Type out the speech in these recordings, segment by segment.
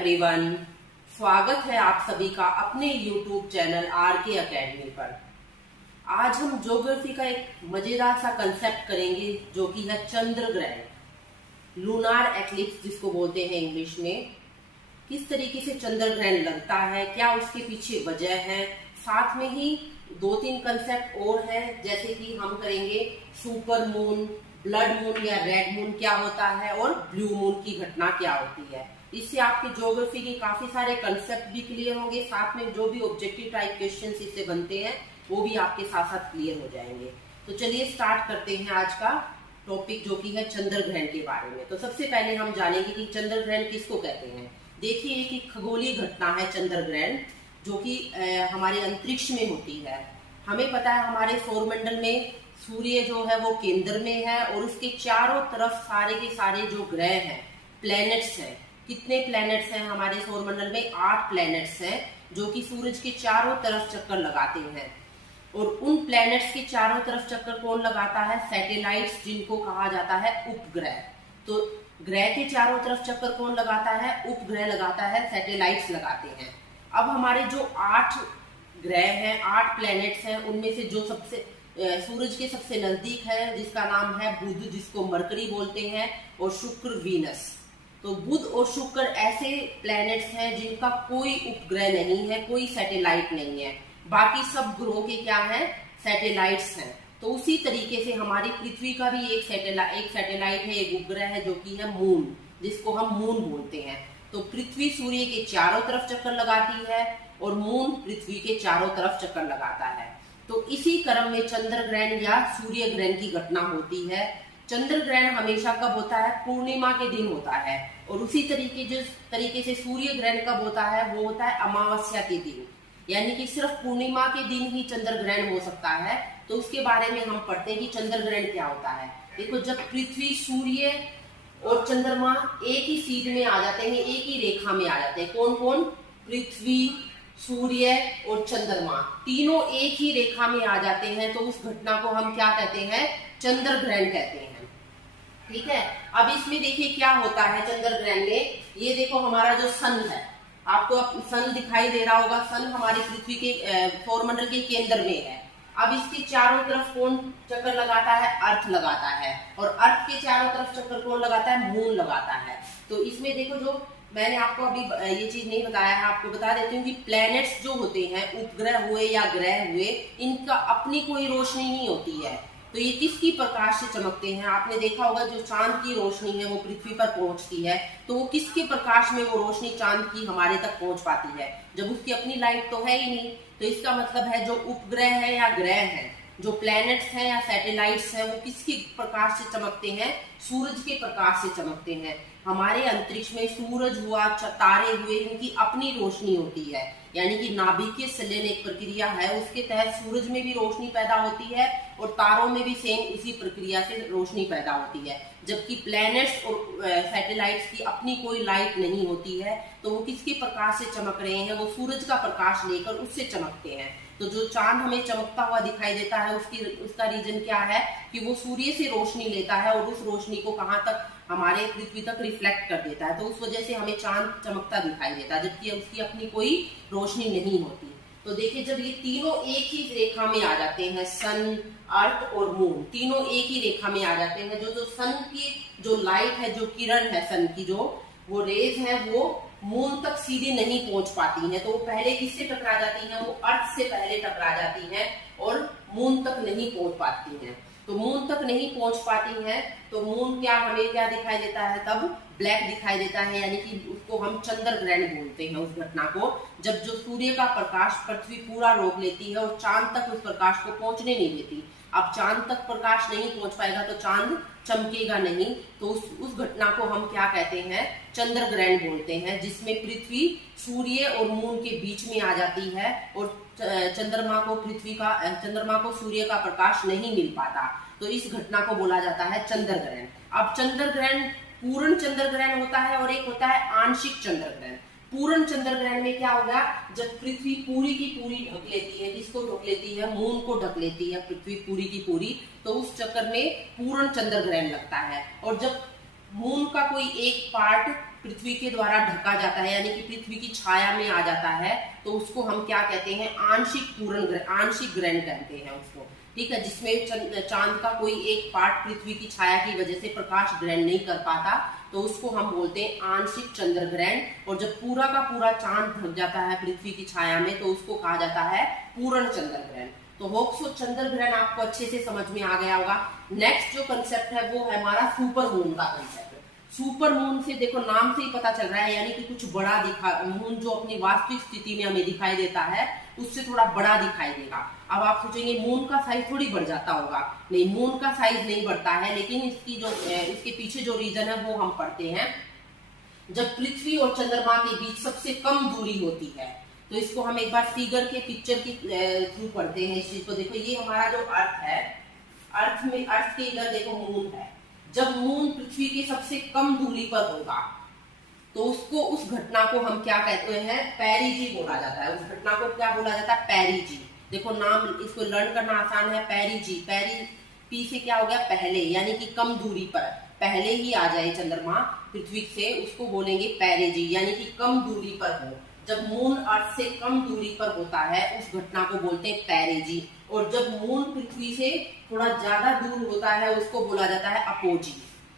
Everyone, स्वागत है आप सभी का अपने यूट्यूब चैनल आरके एकेडमी पर। आज हम ज्योग्राफी का एक मजेदार सा कंसेप्ट करेंगे जो कि है चंद्र ग्रहण, लूनार एक्लिप्स जिसको बोलते हैं इंग्लिश में। किस तरीके से चंद्र ग्रहण लगता है, क्या उसके पीछे वजह है, साथ में ही 2-3 कंसेप्ट और है, जैसे कि हम करेंगे सुपर मून, ब्लड मून या रेड मून क्या होता है और ब्लू मून की घटना क्या होती है। इससे आपके ज्योग्राफी के काफी सारे कंसेप्ट भी क्लियर होंगे, साथ में जो भी ऑब्जेक्टिव टाइप क्वेश्चंस इससे बनते हैं वो भी आपके साथ साथ क्लियर हो जाएंगे। तो चलिए स्टार्ट करते हैं आज का टॉपिक जो कि है चंद्र ग्रहण के बारे में। तो सबसे पहले हम जानेंगे कि चंद्र ग्रहण किसको कहते हैं। देखिए, एक खगोलीय घटना है चंद्र ग्रहण, जो कि हमारे अंतरिक्ष में होती है। हमें पता है हमारे सौरमंडल में सूर्य जो है वो केंद्र में है और उसके चारों तरफ सारे के सारे जो ग्रह हैं, प्लैनेट्स हैं। कितने प्लैनेट्स हैं हमारे सौरमंडल में? 8 प्लैनेट्स हैं जो कि सूरज के चारों तरफ चक्कर लगाते हैं। और उन प्लैनेट्स के चारों तरफ चक्कर कौन लगाता है? सैटेलाइट्स, जिनको कहा जाता है उपग्रह। तो ग्रह के चारों तरफ चक्कर कौन लगाता है? उपग्रह लगाता है, सैटेलाइट्स लगाते हैं। अब हमारे जो 8 ग्रह हैं, 8 प्लैनेट्स हैं, उनमें से जो सबसे सूरज के सबसे नजदीक है जिसका नाम है बुध, जिसको मरकरी बोलते हैं, और शुक्र वीनस। तो बुध और शुक्र ऐसे प्लैनेट्स हैं जिनका कोई उपग्रह नहीं है, कोई सैटेलाइट नहीं है। बाकी सब ग्रहों के क्या हैं? सैटेलाइट्स हैं। तो उसी तरीके से हमारी पृथ्वी का भी एक सैटेलाइट है, एक उपग्रह है जो कि है मून, जिसको हम मून बोलते हैं। तो पृथ्वी सूर्य के चारों तरफ चक्कर लगाती है और मून पृथ्वी के चारों तरफ चक्कर लगाता है। तो इसी क्रम में चंद्र ग्रहण या सूर्य ग्रहण की घटना होती है। चंद्र ग्रहण हमेशा कब होता है? पूर्णिमा के दिन होता है। और उसी तरीके से सूर्य ग्रहण कब होता है? वो होता है अमावस्या के दिन, यानी कि सिर्फ पूर्णिमा के दिन ही चंद्र ग्रहण हो सकता है। तो उसके बारे में हम पढ़ते हैं कि चंद्र ग्रहण क्या होता है। देखो, जब पृथ्वी, सूर्य और चंद्रमा एक ही सीध में आ जाते हैं, एक ही रेखा में आ जाते हैं। कौन कौन? पृथ्वी, सूर्य और चंद्रमा तीनों एक ही रेखा में आ जाते हैं, तो उस घटना को हम क्या कहते हैं? चंद्र ग्रहण कहते हैं। ठीक है। अब इसमें देखिए क्या होता है चंद्र ग्रहण में। ये देखो, हमारा जो सन है, आपको सन दिखाई दे रहा होगा। सन हमारी पृथ्वी के सौरमंडल के केंद्र में है। अब इसके चारों तरफ कौन चक्कर लगाता है? अर्थ लगाता है। और अर्थ के चारों तरफ चक्कर कौन लगाता है? मून लगाता है। तो इसमें देखो, जो मैंने आपको अभी ये चीज नहीं बताया है, आपको बता देती हूँ कि प्लैनेट्स जो होते हैं, उपग्रह हुए या ग्रह हुए, इनका अपनी कोई रोशनी नहीं होती है। तो ये किसकी प्रकाश से चमकते हैं? आपने देखा होगा जो चांद की रोशनी है वो पृथ्वी पर पहुंचती है, तो वो किसके प्रकाश में वो रोशनी चांद की हमारे तक पहुंच पाती है? जब उसकी अपनी लाइट तो है ही नहीं। तो इसका मतलब है जो उपग्रह है या ग्रह है, जो प्लैनेट्स हैं या सैटेलाइट्स हैं, वो किसके प्रकाश से चमकते हैं? सूरज के प्रकाश से चमकते हैं। हमारे अंतरिक्ष में सूरज हुआ, तारे हुए, इनकी अपनी रोशनी होती है, यानी कि नाभिकीय संलयन एक प्रक्रिया है, उसके तहत सूरज में भी रोशनी पैदा होती है और तारों में भी सेम इसी प्रक्रिया से रोशनी पैदा होती है। जबकि प्लैनेट्स और सैटेलाइट्स की अपनी कोई लाइट नहीं होती है, तो वो किसके प्रकाश से चमक रहे हैं? वो सूरज का प्रकाश लेकर उससे चमकते हैं। तो जो चांद हमें चमकता हुआ दिखाई देता है, उसका रीजन क्या है? कि वो सूर्य से रोशनी लेता है और उस रोशनी को कहाँ तक? हमारे पृथ्वी तक रिफ्लेक्ट कर देता है। तो उस वजह से हमें चांद चमकता दिखाई देता है, जबकि उसकी अपनी कोई रोशनी नहीं होती। तो देखिए, जब ये तीनों एक ही रेखा में आ जाते हैं, सन, अर्थ और मून तीनों एक ही रेखा में आ जाते हैं, जो सन की जो लाइट है, जो किरण है सन की, जो वो रेज है, वो मून तक सीधे नहीं पहुंच पाती हैं। तो वो पहले किससे टकरा जाती हैं? वो अर्थ से पहले टकरा जाती हैं और मून तक नहीं पहुंच पाती हैं। तो मून तक नहीं पहुंच पाती हैं, तो मून क्या हमें क्या दिखाई देता है? तब ब्लैक दिखाई देता है, यानी कि उसको हम चंद्र ग्रहण बोलते हैं उस घटना को, जब जो सूर्य का प्रकाश पृथ्वी पूरा रोक लेती है और चांद तक उस प्रकाश को पहुंचने नहीं देती। अब चांद तक प्रकाश नहीं पहुंच पाएगा तो चांद चमकेगा नहीं। तो उस घटना को हम क्या कहते हैं? चंद्र ग्रहण बोलते हैं, जिसमें पृथ्वी सूर्य और मून के बीच में आ जाती है और चंद्रमा को सूर्य का प्रकाश नहीं मिल पाता। तो इस घटना को बोला जाता है चंद्र ग्रहण। अब चंद्र ग्रहण पूर्ण चंद्र ग्रहण होता है और एक होता है आंशिक चंद्र ग्रहण। पूर्ण चंद्र ग्रहण में क्या होगा? जब पृथ्वी पूरी की पूरी ढक लेती है, किसको ढक लेती है? मून को ढक लेती है पृथ्वी पूरी की पूरी, तो उस चक्कर में पूर्ण चंद्र ग्रहण लगता है। और जब मून का कोई एक पार्ट पृथ्वी के द्वारा ढका जाता है, यानी कि पृथ्वी की छाया में आ जाता है, तो उसको हम क्या कहते हैं, आंशिक ग्रहण कहते हैं उसको, ठीक है। जिसमें चांद का कोई एक पार्ट पृथ्वी की छाया की वजह से प्रकाश ग्रहण नहीं कर पाता, तो उसको हम बोलते हैं आंशिक चंद्र ग्रहण। और जब पूरा का पूरा चांद ढक जाता है पृथ्वी की छाया में, तो उसको कहा जाता है पूर्ण चंद्र ग्रहण। तो होप सो चंद्र ग्रहण आपको अच्छे से समझ में आ गया होगा। नेक्स्ट जो कंसेप्ट है वो है हमारा सुपर मून का कंसेप्ट। सुपर मून से देखो नाम से ही पता चल रहा है, यानी कि कुछ बड़ा मून जो अपनी वास्तविक स्थिति में हमें दिखाई देता है उससे थोड़ा बड़ा दिखाई देगा। अब आप सोचेंगे मून का साइज थोड़ी बढ़ जाता होगा, नहीं, मून का साइज नहीं बढ़ता है, लेकिन इसके पीछे जो रीजन है वो हम पढ़ते हैं। जब पृथ्वी और चंद्रमा के बीच सबसे कम दूरी होती है, तो इसको हम एक बार फिगर के पिक्चर के थ्रू पढ़ते हैं इस चीज को। देखो ये हमारा जो अर्थ है, अर्थ के इधर देखो मून है। जब मून पृथ्वी की सबसे कम दूरी पर होगा तो उस घटना को हम क्या कहते हैं, पेरिजी बोला जाता है। उस घटना को क्या बोला जाता है, पेरिजी। देखो नाम इसको लर्न करना आसान है, पेरिजी। पी से क्या हो गया, पहले, यानी कि कम दूरी पर, पहले ही आ जाए चंद्रमा पृथ्वी से, उसको बोलेंगे पेरिजी, यानी कि कम दूरी पर हो। जब मून अर्थ से कम दूरी पर होता है उस घटना को बोलते हैं पेरिजी। और जब मून पृथ्वी से थोड़ा ज्यादा दूर होता है उसको बोला जाता है अपोजी।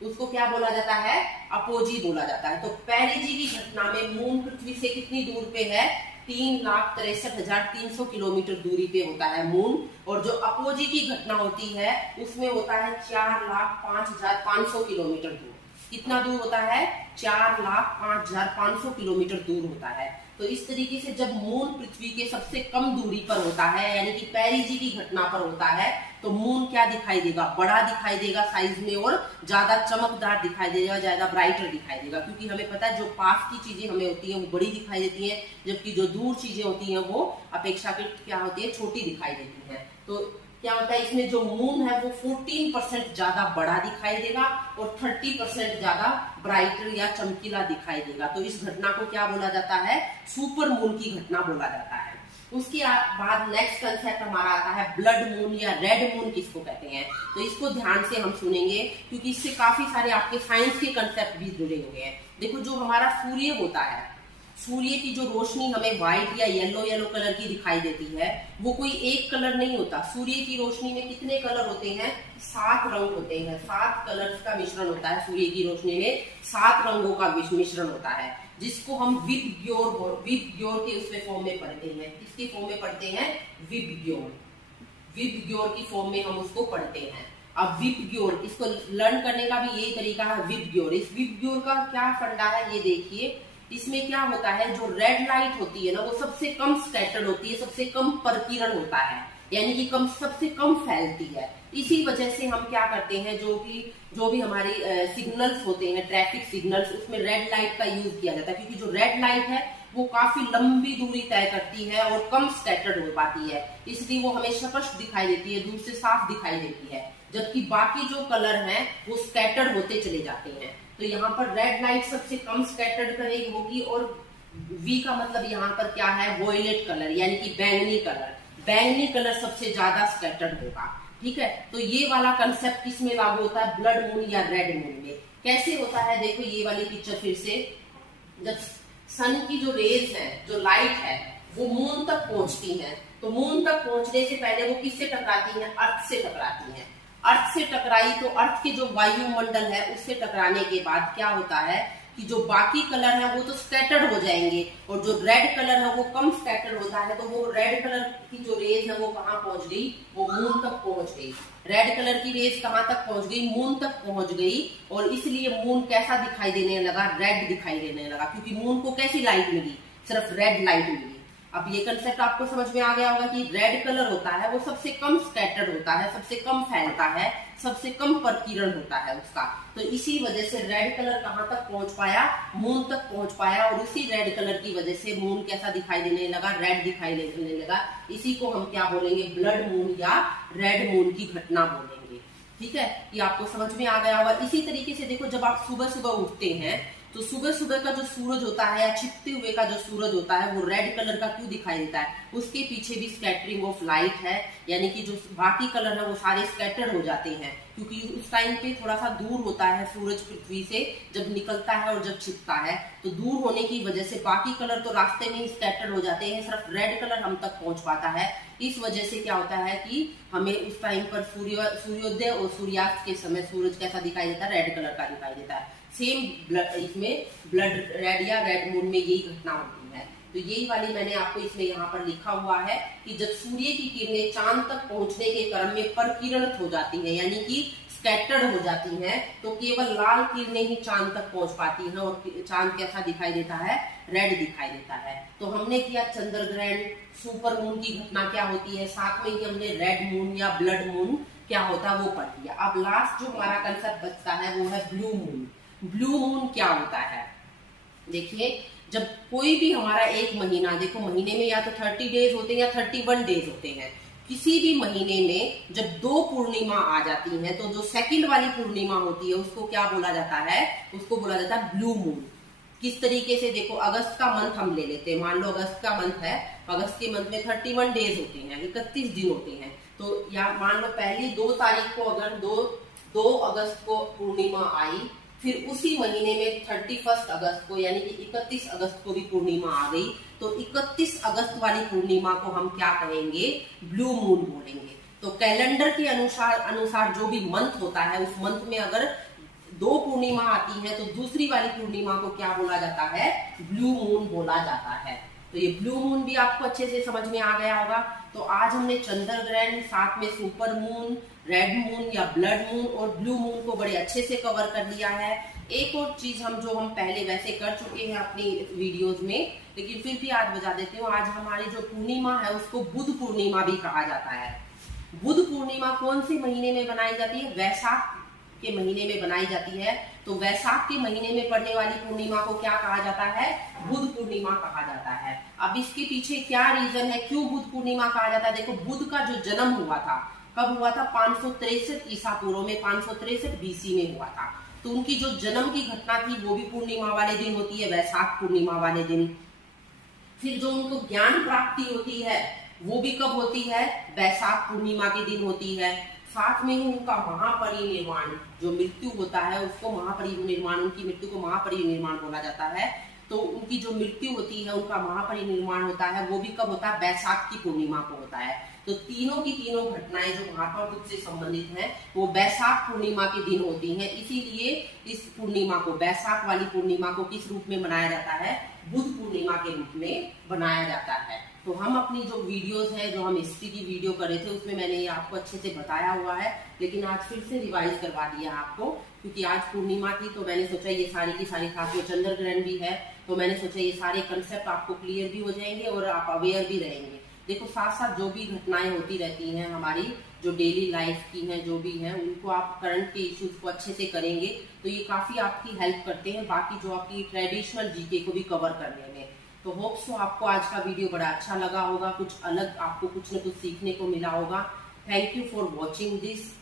उसको क्या बोला जाता है, अपोजी बोला जाता है। तो पेरिजी की घटना में मून पृथ्वी से कितनी दूर पे है, 3,63,300 किलोमीटर दूरी पे होता है मून। और जो अपोजी की घटना होती है उसमें होता है 4,05,500 किलोमीटर दूर। कितना दूर होता है, 4,05,500 किलोमीटर दूर होता है। तो इस तरीके से जब मून पृथ्वी के सबसे कम दूरी पर होता है, यानी कि पेरिजी की घटना पर होता है, तो मून क्या दिखाई देगा, बड़ा दिखाई देगा साइज में, और ज्यादा चमकदार दिखाई देगा, ज्यादा ब्राइटर दिखाई देगा। क्योंकि हमें पता है जो पास की चीजें हमें होती हैं वो बड़ी दिखाई देती हैं, जबकि जो दूर चीजें होती हैं वो अपेक्षाकृत क्या होती है, छोटी दिखाई देती है। तो क्या होता है, इसमें जो मून है वो 14% ज्यादा बड़ा दिखाई देगा और 30% ज्यादा ब्राइटर या चमकीला दिखाई देगा। तो इस घटना को क्या बोला जाता है, सुपर मून की घटना बोला जाता है। उसके बाद नेक्स्ट कंसेप्ट हमारा आता है ब्लड मून या रेड मून किसको कहते हैं। तो इसको ध्यान से हम सुनेंगे क्योंकि इससे काफी सारे आपके साइंस के कंसेप्ट भी जुड़े हुए हैं। देखो जो हमारा सूर्य होता है, सूर्य की जो रोशनी हमें व्हाइट या येलो कलर की दिखाई देती है, वो कोई एक कलर नहीं होता। सूर्य की रोशनी में कितने कलर होते हैं, 7 रंग होते हैं, 7 कलर्स का मिश्रण होता है। सूर्य की रोशनी में 7 रंगों का मिश्रण होता है, जिसको हम विबग्योर के उसमें फॉर्म में पढ़ते हैं। किसके फॉर्म में पढ़ते हैं, विबग्योर की फॉर्म में हम उसको पढ़ते हैं। अब विबग्योर, इसको लर्न करने का भी यही तरीका है, विबग्योर। इस विबग्योर का क्या फंडा है ये देखिए। इसमें क्या होता है, जो रेड लाइट होती है ना वो सबसे कम स्कैटर्ड होती है, सबसे कम प्रकीर्ण होता है, यानी कि सबसे कम फैलती है। इसी वजह से हम क्या करते हैं, जो भी हमारे सिग्नल्स होते हैं, ट्रैफिक सिग्नल्स, उसमें रेड लाइट का यूज किया जाता है। क्योंकि जो रेड लाइट है वो काफी लंबी दूरी तय करती है और कम स्कैटर्ड हो पाती है, इसलिए वो हमें स्पष्ट दिखाई देती है, दूर से साफ दिखाई देती है। जबकि बाकी जो कलर हैं वो स्कैटर्ड होते चले जाते हैं। तो यहाँ पर रेड लाइट सबसे कम स्कैटर्ड करेगी होगी, और वी का मतलब यहाँ पर क्या है, वॉयलेट कलर, यानी कि बैंगनी कलर। बैंगनी कलर सबसे ज्यादा स्कैटर्ड होगा, ठीक है। तो ये वाला कंसेप्ट किसमें लागू होता है, ब्लड मून या रेड मून में। कैसे होता है, देखो ये वाली पिक्चर फिर से। जब सन की जो रेज है, जो लाइट है, वो मून तक पहुंचती है, तो मून तक पहुंचने से पहले वो किससे टकराती है, अर्थ से टकराती है। अर्थ से टकराई तो अर्थ के जो वायुमंडल है उससे टकराने के बाद क्या होता है कि जो बाकी कलर है वो तो स्कैटर्ड हो जाएंगे, और जो रेड कलर है वो कम स्कैटर्ड होता है। तो वो रेड कलर की जो रेज है वो कहाँ पहुंच गई, वो मून तक पहुंच गई। रेड कलर की रेज कहाँ तक पहुंच गई, मून तक पहुंच गई, और इसलिए मून कैसा दिखाई देने लगा, रेड दिखाई देने लगा। क्योंकि मून को कैसी लाइट मिली, सिर्फ रेड लाइट मिली। अब ये कंसेप्ट आपको समझ में आ गया होगा कि रेड कलर होता है वो सबसे कम स्कैटर्ड होता है, सबसे कम फैलता है, सबसे कम प्रकीर्ण होता है उसका। तो इसी वजह से रेड कलर कहाँ तक पहुंच पाया, मून तक पहुंच पाया, और उसी रेड कलर की वजह से मून कैसा दिखाई देने लगा, रेड दिखाई देने लगा। इसी को हम क्या बोलेंगे, ब्लड मून या रेड मून की घटना बोलेंगे, ठीक है। ये आपको समझ में आ गया होगा। इसी तरीके से देखो, जब आप सुबह सुबह उठते हैं तो सुबह सुबह का जो सूरज होता है या छिपते हुए का जो सूरज होता है वो रेड कलर का क्यों दिखाई देता है? उसके पीछे भी स्कैटरिंग ऑफ लाइट है, यानी कि जो बाकी कलर है वो सारे स्कैटर हो जाते हैं, क्योंकि उस टाइम पे थोड़ा सा दूर होता है सूरज पृथ्वी से, जब निकलता है और जब छिपता है, तो दूर होने की वजह से बाकी कलर तो रास्ते में ही स्कैटर हो जाते हैं, सिर्फ रेड कलर हम तक पहुंच पाता है। इस वजह से क्या होता है कि हमें उस टाइम पर सूर्योदय और सूर्यास्त के समय सूरज कैसा दिखाई देता है? रेड कलर का दिखाई देता है। सेम इसमें ब्लड रेड या रेड मून में यही घटना होती है। तो यही वाली मैंने आपको इसमें यहाँ पर लिखा हुआ है कि जब सूर्य की किरणें चांद तक पहुंचने के क्रम में परिकिरणित हो जाती है, यानी कि स्कैटर्ड हो जाती हैं, तो केवल लाल किरणें ही चांद तक पहुंच पाती हैं और चांद कैसा दिखाई देता है? रेड दिखाई देता है। तो हमने किया चंद्र ग्रहण, सुपर मून की घटना क्या होती है, साथ में ही हमने रेड मून या ब्लड मून क्या होता है वो पढ़ लिया। अब लास्ट जो हमारा कंसेप्ट बचता है वो है ब्लू मून। ब्लू मून क्या होता है? देखिए, जब कोई भी हमारा एक महीना, देखो महीने में या तो 30 डेज होते हैं या 31 डेज होते हैं, किसी भी महीने में जब 2 पूर्णिमा आ जाती हैं तो जो सेकंड वाली पूर्णिमा होती है उसको क्या बोला जाता है? उसको बोला जाता है ब्लू मून। किस तरीके से? देखो, अगस्त का मंथ हम ले लेते हैं, मान लो अगस्त का मंथ है, अगस्त के मंथ में 31 डेज होते हैं, 31 दिन होते हैं, तो या मान लो पहली 2 तारीख को अगर 2 अगस्त को पूर्णिमा आई, फिर उसी महीने में 31 अगस्त को यानी कि 31 अगस्त को भी पूर्णिमा आ गई, तो 31 अगस्त वाली पूर्णिमा को हम क्या कहेंगे? ब्लू मून बोलेंगे। तो कैलेंडर के अनुसार जो भी मंथ होता है, उस मंथ में अगर 2 पूर्णिमा आती है तो दूसरी वाली पूर्णिमा को क्या बोला जाता है? ब्लू मून बोला जाता है। तो ये ब्लू मून भी आपको अच्छे से समझ में आ गया होगा। तो आज हमने चंद्र ग्रहण, साथ में सुपर मून, रेड मून या ब्लड मून और ब्लू मून को बड़े अच्छे से कवर कर लिया है। एक और चीज हम पहले वैसे कर चुके हैं अपनी वीडियोस में, लेकिन फिर भी आज बता देती हूँ। आज हमारी जो पूर्णिमा है उसको बुध पूर्णिमा भी कहा जाता है। बुध पूर्णिमा कौन से महीने में बनाई जाती है? वैशाख के महीने में बनाई जाती है। तो वैशाख के महीने में पड़ने वाली पूर्णिमा को क्या कहा जाता है? बुध पूर्णिमा कहा जाता है। अब इसके पीछे क्या रीजन है, क्यों बुध पूर्णिमा कहा जाता है? देखो, बुध का जो जन्म हुआ था, कब हुआ था? 563 ईसा पूर्व में, 563 बीसी में हुआ था। तो उनकी जो जन्म की घटना थी वो भी पूर्णिमा वाले दिन होती है, वैशाख पूर्णिमा वाले दिन। फिर जो उनको ज्ञान प्राप्ति होती है वो भी कब होती है? वैशाख पूर्णिमा के दिन होती है। साथ में ही उनका महापरिनिर्वाण, जो मृत्यु होता है उसको महापरिनिर्वाण, उनकी मृत्यु को महापरिनिर्वाण बोला जाता है। तो उनकी जो मृत्यु होती है, उनका महापरिनिर्वाण होता है, वो भी कब होता है? वैशाख की पूर्णिमा को होता है। तो तीनों की तीनों घटनाएं जो महात्मा बुद्ध से संबंधित हैं वो वैशाख पूर्णिमा के दिन होती हैं। इसीलिए इस पूर्णिमा को, वैशाख वाली पूर्णिमा को किस रूप में मनाया जाता है? बुध पूर्णिमा के रूप में बनाया जाता है। तो हम अपनी जो वीडियोस है, जो हम हिस्ट्री की वीडियो कर रहे थे, उसमें मैंने ये आपको अच्छे से बताया हुआ है, लेकिन आज फिर से रिवाइज करवा दिया आपको, क्योंकि आज पूर्णिमा थी तो मैंने सोचा ये सारी की सारी, खास में चंद्र ग्रहण भी है, तो मैंने सोचा ये सारे कंसेप्ट आपको क्लियर भी हो जाएंगे और आप अवेयर भी रहेंगे। देखो, साथ साथ जो भी घटनाएं होती रहती हैं हमारी, जो डेली लाइफ की हैं, जो भी हैं, उनको आप करंट के इश्यूज को अच्छे से करेंगे तो ये काफी आपकी हेल्प करते हैं, बाकी जो आपकी ट्रेडिशनल जीके को भी कवर करने में। तो होप सो आपको आज का वीडियो बड़ा अच्छा लगा होगा, कुछ अलग आपको कुछ न कुछ सीखने को मिला होगा। Thank you for watching this.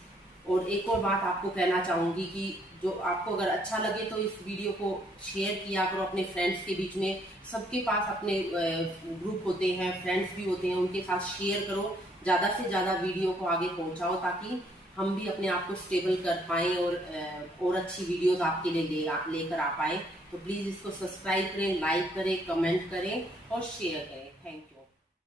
और एक और बात आपको कहना चाहूंगी कि जो आपको अगर अच्छा लगे तो इस वीडियो को शेयर किया करो अपने फ्रेंड्स के बीच में। सबके पास अपने ग्रुप होते हैं, फ्रेंड्स भी होते हैं, उनके साथ शेयर करो, ज्यादा से ज्यादा वीडियो को आगे पहुंचाओ, ताकि हम भी अपने आप को स्टेबल कर पाए और अच्छी वीडियोस आपके लिए लेकर आ पाए। तो प्लीज इसको सब्सक्राइब करें, लाइक करें, कमेंट करें और शेयर करें।